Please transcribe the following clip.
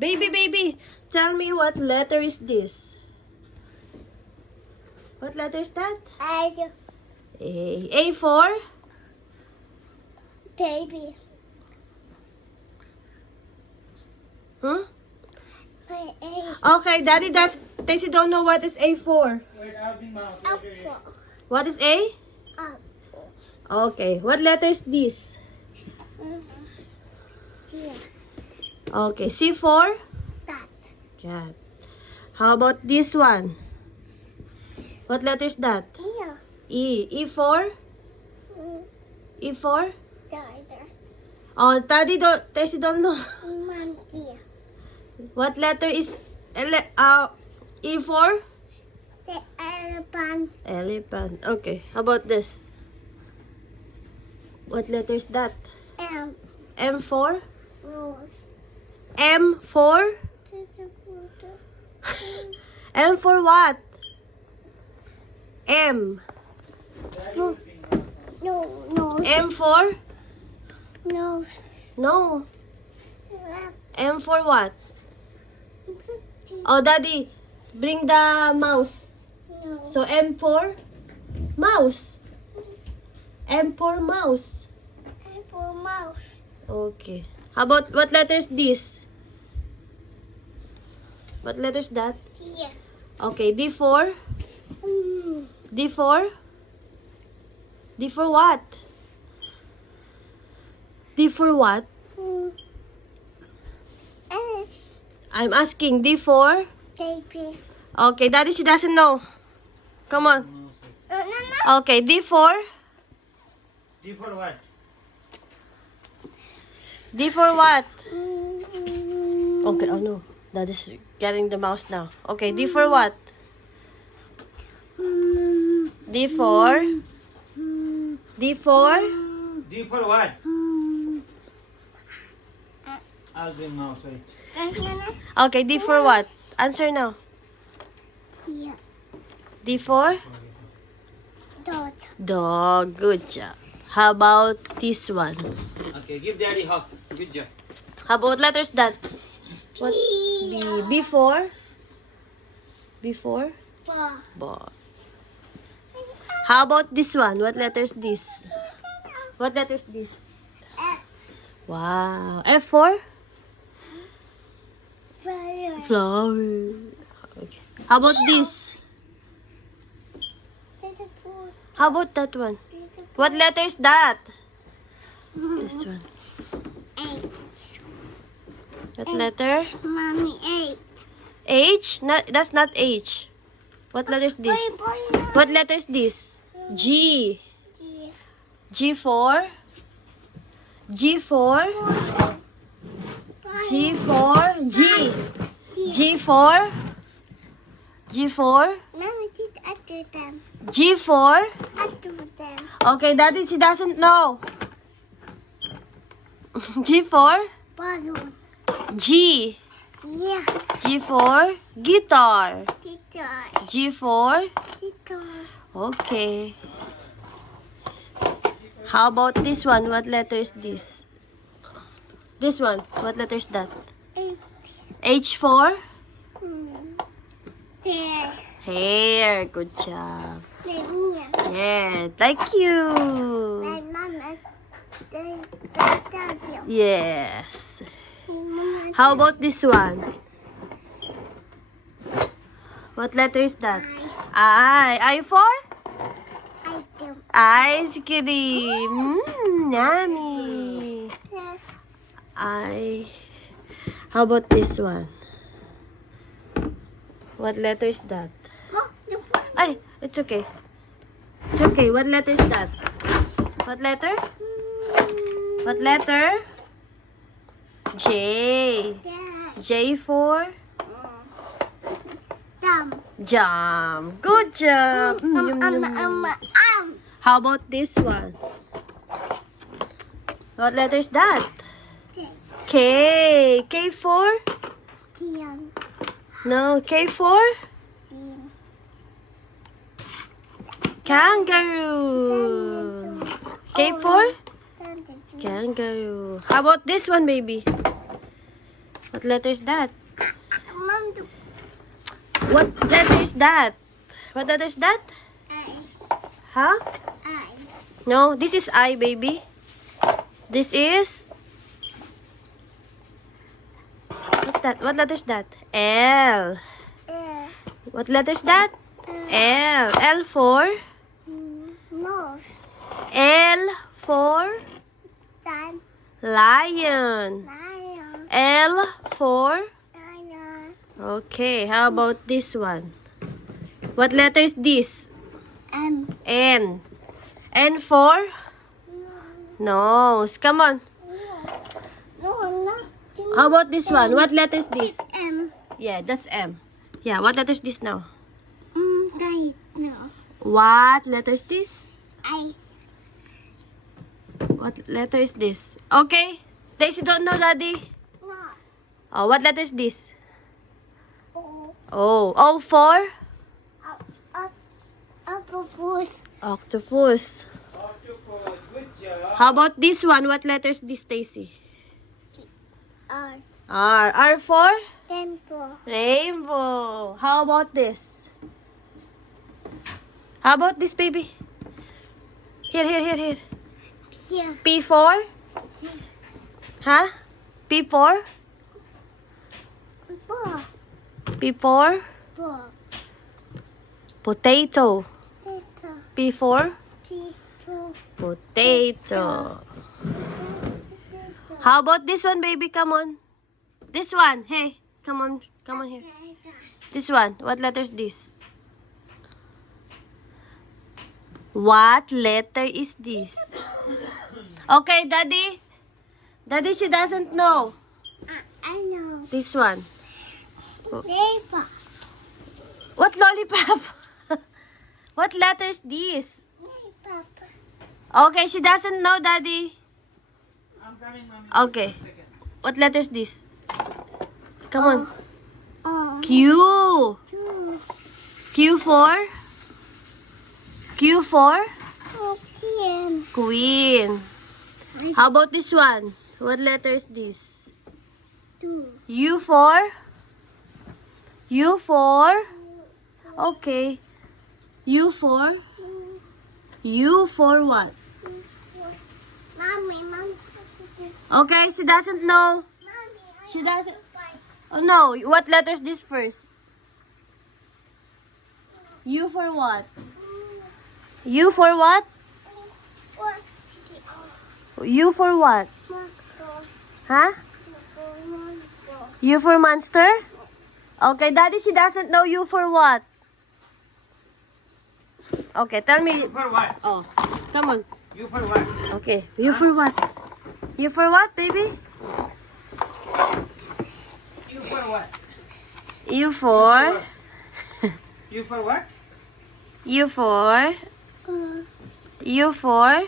Baby, tell me what letter is this? What letter is that? I do. A. A for? Baby. Huh? My A. Okay, Daddy, Daisy don't know what is A for. Apple. What is A? Apple. Okay, what letter is this? Dear. Okay, C for? That. Cat. How about this one? What letter is that? Here. E. E for? E for? Dider. Oh, Daisy don't know. Monkey. What letter is E for? The elephant. Elephant. Okay, how about this? What letter is that? M. M for? Rose. M for? M for what? M. No. M for? No. No. M for what? Oh, Daddy, bring the mouse. No. So M for? Mouse. M for mouse. Apple mouse. Okay. How about what letter is this? What letter is that? Here. Okay, D for? D for? D for what? D for what? S. I'm asking D for? Baby. Okay, Daddy, she doesn't know. Come on. No. Okay, D for? D for what? D for what? Okay, oh no. Daddy's getting the mouse now. Okay, D for what? D for? D for? D for what? I'll bring mouse, wait. Okay, D for what? Answer now. Here. D for? Dot. Dog. Good job. How about this one? Okay, give daddy hug. Good job. How about letters that? What? B. B for? B for? Four. Ball. How about this one? What letter is this? What letter is this? F. Wow. F for? Fire. Flower. Okay. How about this? How about that one? What letter is that? This one. Eight. What letter? Mommy, eight. H? Not, that's not H. What letter is this? Boy. What letter is this? G. G. G for? G for? G for? G. G for? G for? Mommy did after them. G for? After them. Okay, Daddy, she doesn't know. G for? Balloon. G. Yeah. G for? Guitar. Guitar. G for? Guitar. Okay. How about this one? What letter is this? This one. What letter is that? Eight. H for? Hair. Hair. Good job. Mia. Yeah. Thank you. My mama. They you. Yes. Mama. How about this one? What letter is that? I. I for? I do. Ice cream. Yummy. Yes. I. How about this one? What letter is that? Oh, the Ay, it's okay. It's okay. What letter is that? What letter? What letter? J. Dad. J for? Dumb. Jam. Good job. Yum, yum, yum. How about this one? What letter is that? K. K for? Kian. No. K for? Din. Kangaroo. K for? Kangaroo. How about this one, baby? What letter is that? Mom, do What letter is that? What letter is that? I. Huh? I. No, this is I, baby. This is... What's that? What letter is that? L. What letter is that? L. L for? No. L for? Dad. Lion. Lion. L for? Lion. Okay, how about this one? What letter is this? N. N for? Nose. Come on. No, not. How about this one? What letter is this? M. Yeah, that's M. Yeah, what letter is this now? Dad. No. What letter is this? I. What letter is this? Okay. Daisy don't know, Daddy. No. Oh, what letter is this? Oh. Oh. O for? Octopus. Octopus. Octopus. Good job. How about this one? What letter is this, Daisy? R. R. R for? Temple. Rainbow. How about this? How about this, baby? Here. Here. P for? Huh? P for? Ball. P for? Ball. Potato. Little. P for? T2. Potato. How about this one, baby? Come on. This one. Hey, come on. Come on here. This one. What letter is this? What letter is this? Okay, Daddy. Daddy, she doesn't know. I know. This one. Paper. What lollipop? What letter is this? Paper. Okay, she doesn't know, Daddy. I'm coming, Mommy. Okay. What letter is this? Come on. Oh. Q. 2. Q for? Q for? Queen. Queen. How about this one? What letter is this? 2. U for? U for? Okay. U for? U for what? Mommy. Okay, she doesn't know. Mommy. She doesn't. Oh no, what letter is this first? U for what? U for what? U for what? Huh? U for monster? Okay, Daddy, she doesn't know U for what? Okay, tell me. You for what? Oh, come on. You for what? Okay, U for what? U for what, baby? You for what? U for? You for what? U for? U for?